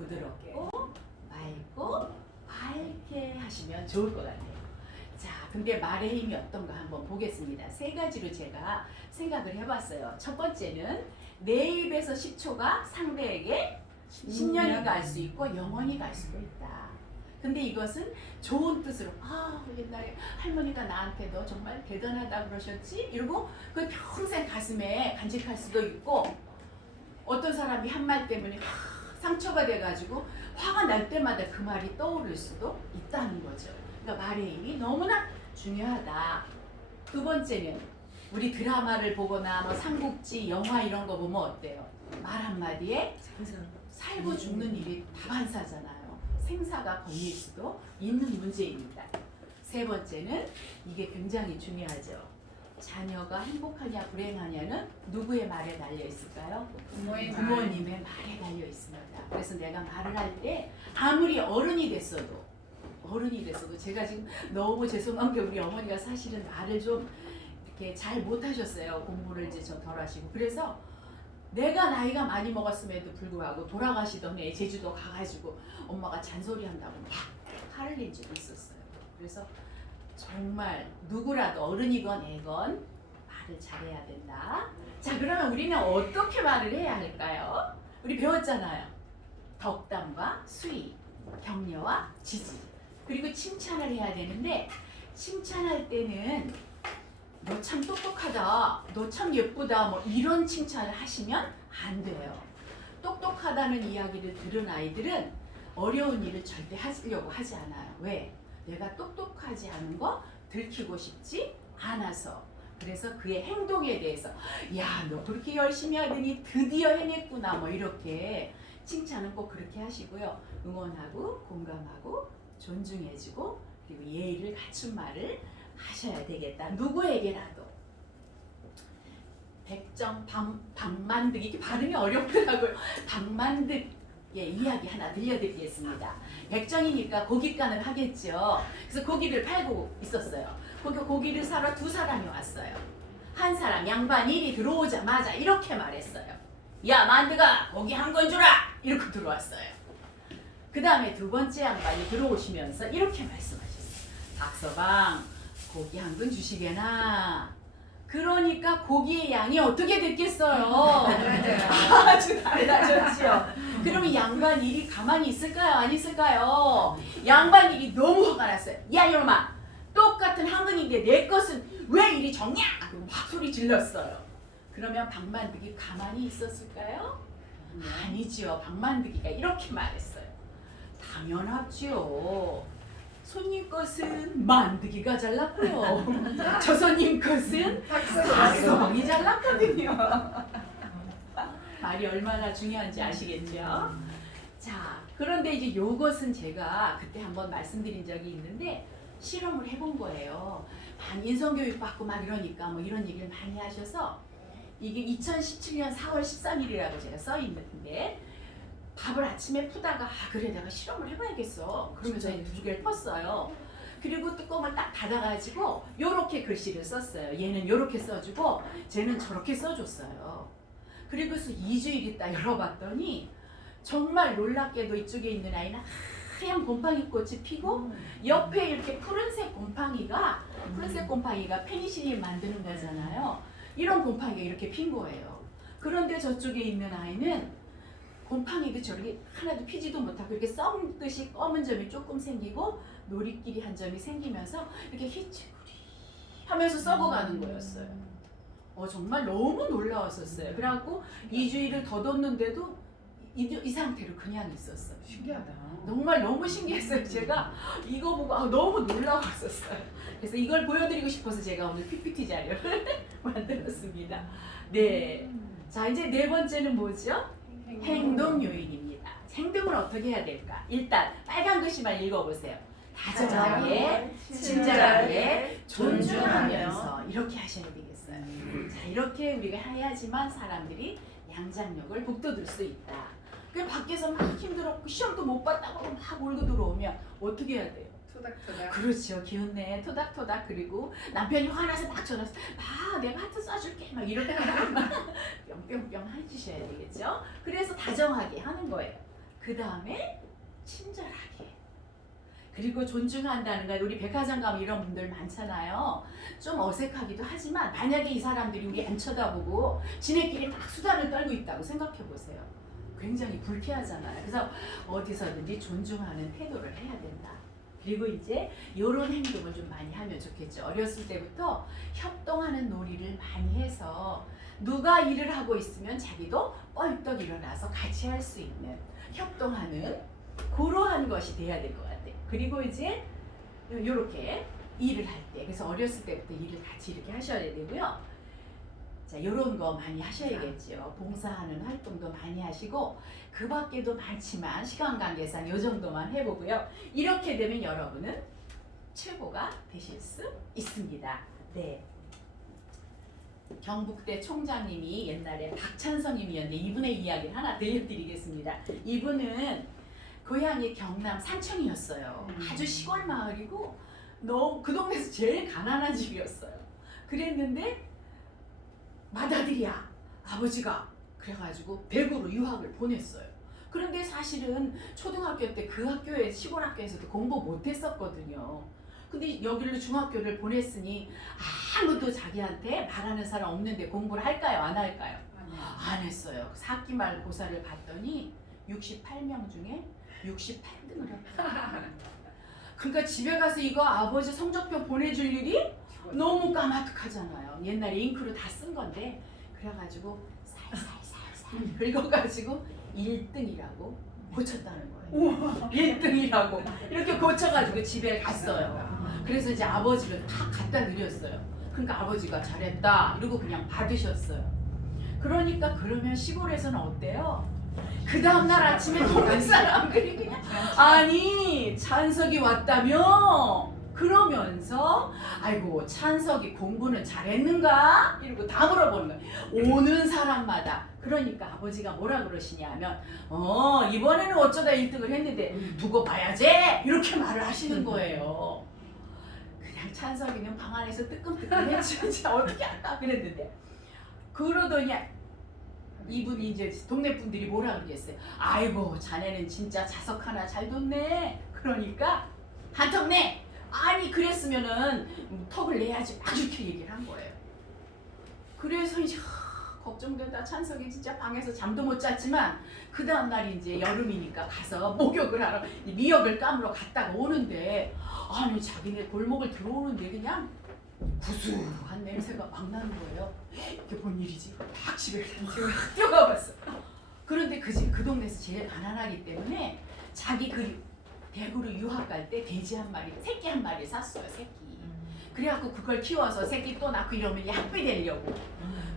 부드럽고 맑고 밝게 하시면 좋을 것 같아요. 자, 근데 말의 힘이 어떤가 한번 보겠습니다. 세 가지로 제가 생각을 해봤어요. 첫 번째는 내 입에서 10초가 상대에게 10년이 갈 수 있고 영원히 갈 수도 있다. 근데 이것은 좋은 뜻으로 옛날에 할머니가 나한테 너 정말 대단하다 그러셨지? 이러고 그 평생 가슴에 간직할 수도 있고, 어떤 사람이 한 말 때문에 상처가 돼가지고 화가 날 때마다 그 말이 떠오를 수도 있다는 거죠. 그러니까 말의 힘이 너무나 중요하다. 두 번째는 우리 드라마를 보거나 뭐 삼국지, 영화 이런 거 보면 어때요? 말 한마디에 살고 죽는 일이 다반사잖아요. 생사가 걸릴 수도 있는 문제입니다. 세 번째는 이게 굉장히 중요하죠. 자녀가 행복하냐 불행하냐는 누구의 말에 달려 있을까요? 부모님의 말에 달려 있습니다. 그래서 내가 말을 할 때 아무리 어른이 됐어도 제가 지금 너무 죄송한 게 우리 어머니가 사실은 말을 좀 이렇게 잘 못하셨어요. 공부를 이제 좀 덜 하시고. 그래서 내가 나이가 많이 먹었음에도 불구하고 돌아가시던 해 제주도 가가지고 엄마가 잔소리한다고 막 화를 낸 적이 있었어요. 그래서 정말 누구라도 어른이건 애건 말을 잘해야 된다. 자, 그러면 우리는 어떻게 말을 해야 할까요? 우리 배웠잖아요. 덕담과 수위, 격려와 지지, 그리고 칭찬을 해야 되는데, 칭찬할 때는 너 참 똑똑하다, 너 참 예쁘다, 뭐 이런 칭찬을 하시면 안 돼요. 똑똑하다는 이야기를 들은 아이들은 어려운 일을 절대 하려고 하지 않아요. 왜? 내가 똑똑하지 않은 거 들키고 싶지 않아서. 그래서 그의 행동에 대해서 야, 너 그렇게 열심히 하더니 드디어 해냈구나, 뭐 이렇게 칭찬은 꼭 그렇게 하시고요. 응원하고 공감하고 존중해주고 그리고 예의를 갖춘 말을 하셔야 되겠다. 누구에게라도. 백정 방만득, 이게 발음이 어렵더라고요. 방만득의 이야기 하나 들려드리겠습니다. 백정이니까 고깃간을 하겠죠. 그래서 고기를 팔고 있었어요. 고기를 사러 두 사람이 왔어요. 한 사람 양반 일이 들어오자마자 이렇게 말했어요. 야, 만드가 고기 한 건 주라! 이렇게 들어왔어요. 그 다음에 두 번째 양반이 들어오시면서 이렇게 말씀하셨어요. 박서방, 고기 한 근 주시게나. 그러니까 고기의 양이 어떻게 됐겠어요? 아주 달라졌지요. 그러면 양반 일이 가만히 있을까요? 안 있을까요? 양반 일이 너무 화가 났어요. 야, 이놈아, 똑같은 한 근인데 내 것은 왜 이리 적냐? 막 소리 질렀어요. 그러면 방만득이 가만히 있었을까요? 아니지요. 방만득이가 이렇게 말했어요. 당연하지요. 손님 것은 만드기가 잘났고요. 저 손님 것은 박서방이 잘났거든요. 말이 얼마나 중요한지 아시겠죠? 자, 그런데 이제 요것은 제가 그때 한번 말씀드린 적이 있는데 실험을 해본 거예요. 인성교육 받고 막 이러니까 뭐 이런 얘기를 많이 하셔서 이게 2017년 4월 13일이라고 제가 써 있는데, 밥을 아침에 푸다가 그래 내가 실험을 해봐야겠어 그러면서 두 개를 폈어요. 그리고 뚜껑을 딱 닫아가지고 요렇게 글씨를 썼어요. 얘는 요렇게 써주고 쟤는 저렇게 써줬어요. 그리고서 2주일 있다 열어봤더니 정말 놀랍게도 이쪽에 있는 아이는 하얀 곰팡이 꽃이 피고 옆에 이렇게 푸른색 곰팡이가 페니실린 만드는 거잖아요. 이런 곰팡이가 이렇게 핀 거예요. 그런데 저쪽에 있는 아이는 곰팡이도 저렇게 하나도 피지도 못하고 이렇게 썩듯이 검은 점이 조금 생기고 노리끼리 한 점이 생기면서 이렇게 희치구리 하면서 썩어가는 거였어요. 정말 너무 놀라웠었어요. 그래갖고 2주일을 더 뒀는데도 이 상태로 그냥 있었어요. 신기하다. 정말 너무 신기했어요. 제가 이거 보고 너무 놀라웠었어요. 그래서 이걸 보여드리고 싶어서 제가 오늘 PPT 자료를 만들었습니다. 네. 자, 이제 네 번째는 뭐죠? 행동 요인입니다. 행동을 어떻게 해야 될까? 일단 빨간 글씨만 읽어보세요. 다정하게, 친절하게, 존중하면서 이렇게 하셔야 되겠어요. 자, 이렇게 우리가 해야지만 사람들이 양장역을 북돋을 수 있다. 그 밖에서 막 힘들었고 시험도 못 봤다고 막 울고 들어오면 어떻게 해야 돼요? 토닥토닥. 그렇죠. 기운내 토닥토닥. 그리고 남편이 화나서 막 전화해서 내가 하트 쏴줄게 막 이렇게 뿅뿅뿅 해주셔야 되겠죠. 그래서 다정하게 하는 거예요. 그 그 다음에 친절하게. 그리고 존중한다는 거, 우리 백화점 가면 이런 분들 많잖아요. 좀 어색하기도 하지만 만약에 이 사람들이 우리 안 쳐다보고 지네끼리 막 수다를 떨고 있다고 생각해 보세요. 굉장히 불쾌하잖아요. 그래서 어디서든지 존중하는 태도를 해야 된다. 그리고 이제 이런 행동을 좀 많이 하면 좋겠죠. 어렸을 때부터 협동하는 놀이를 많이 해서 누가 일을 하고 있으면 자기도 뻘떡 일어나서 같이 할 수 있는 협동하는 그러한 것이 돼야 될 것 같아요. 그리고 이제 이렇게 일을 할 때, 그래서 어렸을 때부터 일을 같이 이렇게 하셔야 되고요. 자, 이런 거 많이 하셔야겠죠. 봉사하는 활동도 많이 하시고 그 밖에도 많지만 시간 관계상 이 정도만 해보고요. 이렇게 되면 여러분은 최고가 되실 수 있습니다. 네. 경북대 총장님이 옛날에 박찬성님이었는데 이분의 이야기를 하나 들려드리겠습니다. 이분은 고향이 경남 산청이었어요. 아주 시골 마을이고 너무 그 동네에서 제일 가난한 집이었어요. 그랬는데 맏아들이야 아버지가 그래가지고 대구로 유학을 보냈어요. 그런데 사실은 초등학교 때 그 학교에 시골 학교에서도 공부 못했었거든요. 근데 여기로 중학교를 보냈으니 아무도 자기한테 말하는 사람 없는데 공부를 할까요? 안 할까요? 안 했어요. 4기 말 고사를 봤더니 68명 중에 68등을 했어요. 그러니까 집에 가서 이거 아버지 성적표 보내줄 일이 너무 까마득하잖아요. 옛날에 잉크로 다 쓴 건데 그래가지고 살살살살 긁어가지고 1등이라고 고쳤다는 거예요. 1등이라고 이렇게 고쳐가지고 집에 갔어요. 그래서 이제 아버지를 다 갖다 드렸어요. 그러니까 아버지가 잘했다 이러고 그냥 받으셨어요. 그러니까 그러면 시골에서는 어때요? 그 다음날 아침에 동네 사람들이 그냥 아니 찬석이 왔다며? 그러면서 아이고 찬석이 공부는 잘했는가? 이러고 다 물어보는 거예요. 오는 사람마다. 그러니까 아버지가 뭐라 그러시냐면 이번에는 어쩌다 1등을 했는데 두고 봐야지 이렇게 말을 하시는 거예요. 그냥 찬석이는 방 안에서 뜨끔뜨끔했지 진짜 어떻게 할까 그랬는데 그러더니 이분이 이제 동네 분들이 뭐라 그러겠어요. 아이고 자네는 진짜 자석 하나 잘 뒀네. 그러니까 한턱 내. 아니 그랬으면은 턱을 내야지 막 이렇게 얘기를 한 거예요. 그래서 이제 걱정되다 찬석이 진짜 방에서 잠도 못 잤지만 그 다음날 이제 여름이니까 가서 목욕을 하러 미역을 감으러 갔다가 오는데 아니 자기네 골목을 들어오는데 그냥 구수한 냄새가 막 나는 거예요. 이게 뭔 일이지? 막 집에 뛰어가봤어. 그런데 그 집 그 동네에서 제일 가난하기 때문에 자기 그 대구로 유학 갈 때 돼지 한 마리, 새끼 한 마리 샀어요. 새끼. 그래갖고 그걸 키워서 새끼 또 낳고 이러면 약비 되려고.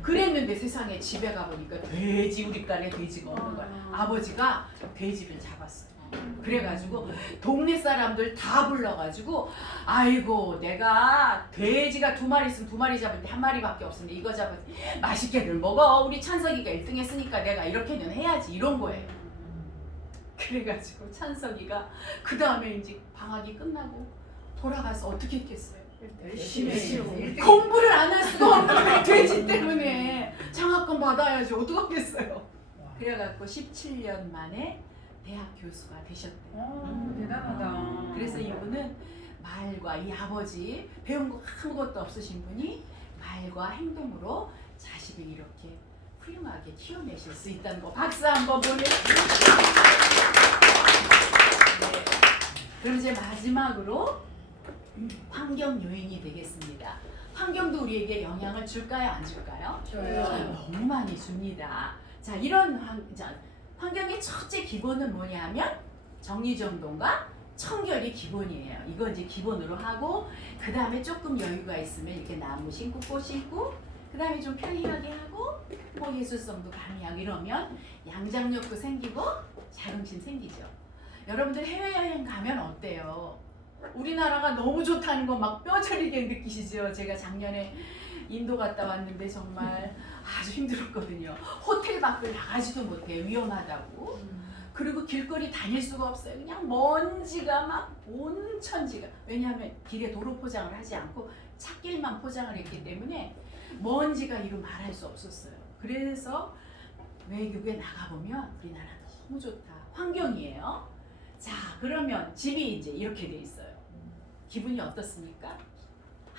그랬는데 세상에 집에 가보니까 돼지 우리간에 돼지가 없는 거야. 아버지가 돼지를 잡았어요. 그래가지고 동네 사람들 다 불러가지고 아이고 내가 돼지가 2마리 있으면 2마리 잡을 때 1마리밖에 없으면 이거 잡았지 맛있게들 먹어 우리 찬석이가 1등 했으니까 내가 이렇게는 해야지 이런 거예요. 그래가지고 찬석이가 그 다음에 이제 방학이 끝나고 돌아가서 어떻게 했겠어요? 열심히 공부를 안 할 수가 없는 돼지 때문에 장학금 받아야지 어떡하겠어요. 그래갖고 17년 만에 대학 교수가 되셨대요. 대단하다. 그래서 이분은 말과 이 아버지 배운 거 아무것도 없으신 분이 말과 행동으로 자식을 이렇게 훌륭하게 키워내실 수 있다는 거 박수 한번 보내주세요. 네. 그럼 이제 마지막으로 환경 요인이 되겠습니다. 환경도 우리에게 영향을 줄까요? 안 줄까요? 줘요. 너무 많이 줍니다. 자, 이런 환경의 첫째 기본은 뭐냐면 정리정돈과 청결이 기본이에요. 이거 이제 기본으로 하고 그 다음에 조금 여유가 있으면 이렇게 나무 심고 꽃 심고 그 다음에 좀 편리하게 하고 뭐 예술성도 가미하고 이러면 양장력도 생기고 자긍심 생기죠. 여러분들 해외여행 가면 어때요? 우리나라가 너무 좋다는 거 막 뼈저리게 느끼시죠? 제가 작년에 인도 갔다 왔는데 정말 아주 힘들었거든요. 호텔 밖을 나가지도 못해 위험하다고. 그리고 길거리 다닐 수가 없어요. 그냥 먼지가 막 온 천지가. 왜냐하면 길에 도로 포장을 하지 않고 찻길만 포장을 했기 때문에 먼지가 이루 말할 수 없었어요. 그래서 외국에 나가보면 우리나라 너무 좋다. 환경이에요. 자, 그러면 집이 이제 이렇게 돼 있어요. 기분이 어떻습니까?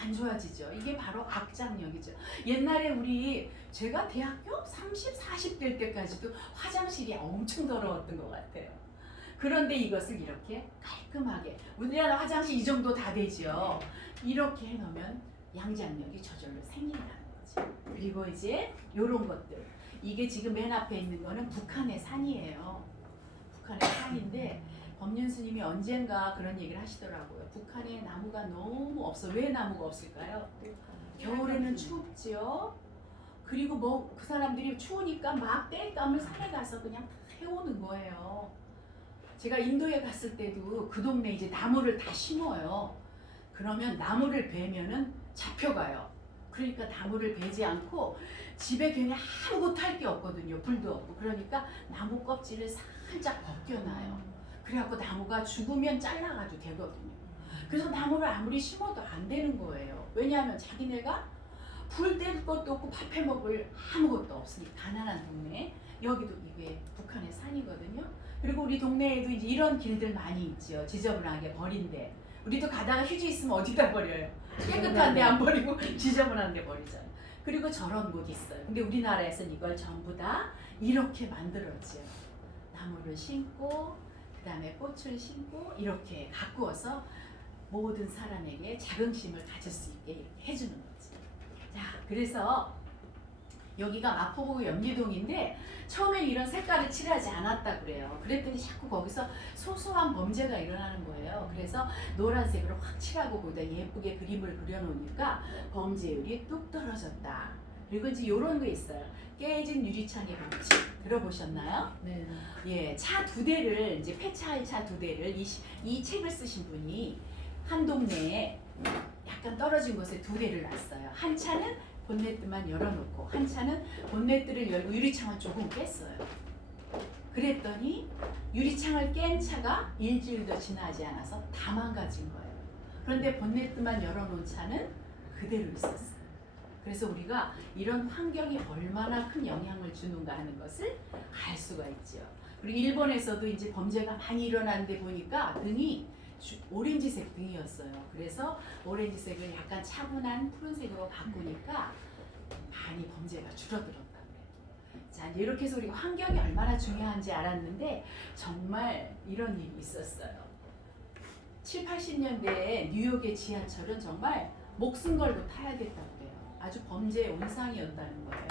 안 좋아지죠. 이게 바로 악장력이죠. 옛날에 제가 대학교 30, 40대 때까지도 화장실이 엄청 더러웠던 것 같아요. 그런데 이것을 이렇게 깔끔하게, 우리나라 화장실 이 정도 다 되죠. 이렇게 해놓으면 양장력이 저절로 생긴다는 거죠. 그리고 이제 이런 것들, 이게 지금 맨 앞에 있는 거는 북한의 산이에요. 북한의 산인데 법륜 스님이 언젠가 그런 얘기를 하시더라고요. 북한에 나무가 너무 없어. 왜 나무가 없을까요? 겨울에는 춥지요. 그리고 뭐 그 사람들이 추우니까 막 땔감을 산에 가서 그냥 다 해오는 거예요. 제가 인도에 갔을 때도 그 동네 이제 나무를 다 심어요. 그러면 나무를 베면은 잡혀가요. 그러니까 나무를 베지 않고 집에 괜히 아무것도 할 게 없거든요. 불도 없고. 그러니까 나무 껍질을 살짝 벗겨놔요. 그래갖고 나무가 죽으면 잘라가지고 되거든요. 그래서 나무를 아무리 심어도 안 되는 거예요. 왜냐하면 자기네가 불 뗄 것도 없고 밥 해 먹을 아무것도 없으니까. 가난한 동네. 여기도 이게 북한의 산이거든요. 그리고 우리 동네에도 이제 이런 길들 많이 있죠. 지저분하게 버린데. 우리도 가다가 휴지 있으면 어디다 버려요? 깨끗한 데 안 버리고 지저분한 데 버리잖아요. 그리고 저런 곳 있어요. 근데 우리나라에서는 이걸 전부 다 이렇게 만들었죠. 나무를 심고 그 다음에 꽃을 심고 이렇게 가꾸어서 모든 사람에게 자긍심을 가질 수 있게 이렇게 해주는 거지. 자, 그래서 여기가 마포구 염리동인데 처음엔 이런 색깔을 칠하지 않았다 그래요. 그랬더니 자꾸 거기서 소소한 범죄가 일어나는 거예요. 그래서 노란색으로 확 칠하고 거기다 예쁘게 그림을 그려놓으니까 범죄율이 뚝 떨어졌다. 그리고 이제 이런 거 있어요. 깨진 유리창의 법칙 들어보셨나요? 네. 예, 차 두 대를 이제 폐차할 차 두 대를 이 책을 쓰신 분이 한 동네에 약간 떨어진 곳에 두 대를 놨어요. 한 차는 본네트만 열어놓고 한 차는 본네트를 열고 유리창을 조금 깼어요. 그랬더니 유리창을 깬 차가 일주일도 지나지 않아서 다 망가진 거예요. 그런데 본네트만 열어놓은 차는 그대로 있었어요. 그래서 우리가 이런 환경이 얼마나 큰 영향을 주는가 하는 것을 알 수가 있죠. 그리고 일본에서도 이제 범죄가 많이 일어나는데 보니까 등이 오렌지색 등이었어요. 그래서 오렌지색을 약간 차분한 푸른색으로 바꾸니까 많이 범죄가 줄어들었다고 해요. 자, 이렇게 해서 우리가 환경이 얼마나 중요한지 알았는데 정말 이런 일이 있었어요. 7, 80년대에 뉴욕의 지하철은 정말 목숨 걸고 타야겠다고 그래요. 아주 범죄의 온상이었다는 거예요.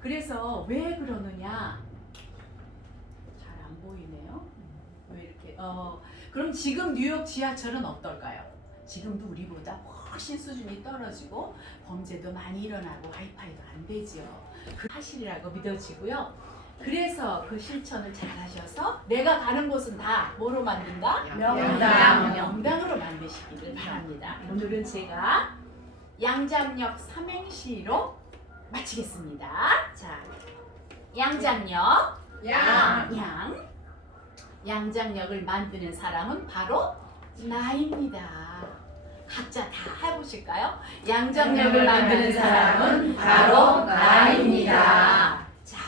그래서 왜 그러느냐? 잘 안 보이네요. 왜 이렇게? 그럼 지금 뉴욕 지하철은 어떨까요? 지금도 우리보다 훨씬 수준이 떨어지고 범죄도 많이 일어나고 와이파이도 안 되지요. 그 사실이라고 믿어지고요. 그래서 그 실천을 잘 하셔서 내가 가는 곳은 다 뭐로 만든다? 명당으로 만드시기를 바랍니다. 오늘은 제가 양장력 삼행시로 마치겠습니다. 자, 양장력 양장력을 만드는 사람은 바로 나입니다. 각자 다 해보실까요? 양장력을 만드는 사람은 바로 나입니다. 자,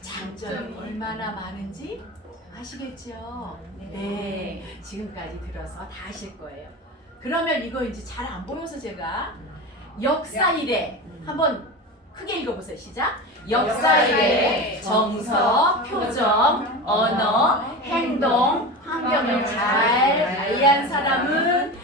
장점이 얼마나 많은지 아시겠죠? 네, 지금까지 들어서 다 아실 거예요. 그러면 이거 이제 잘 안 보여서 제가 역사 이래 한번 크게 읽어보세요. 시작. 역사 이래 정서, 표정, 언어, 행동, 환경을 잘 관리한 사람은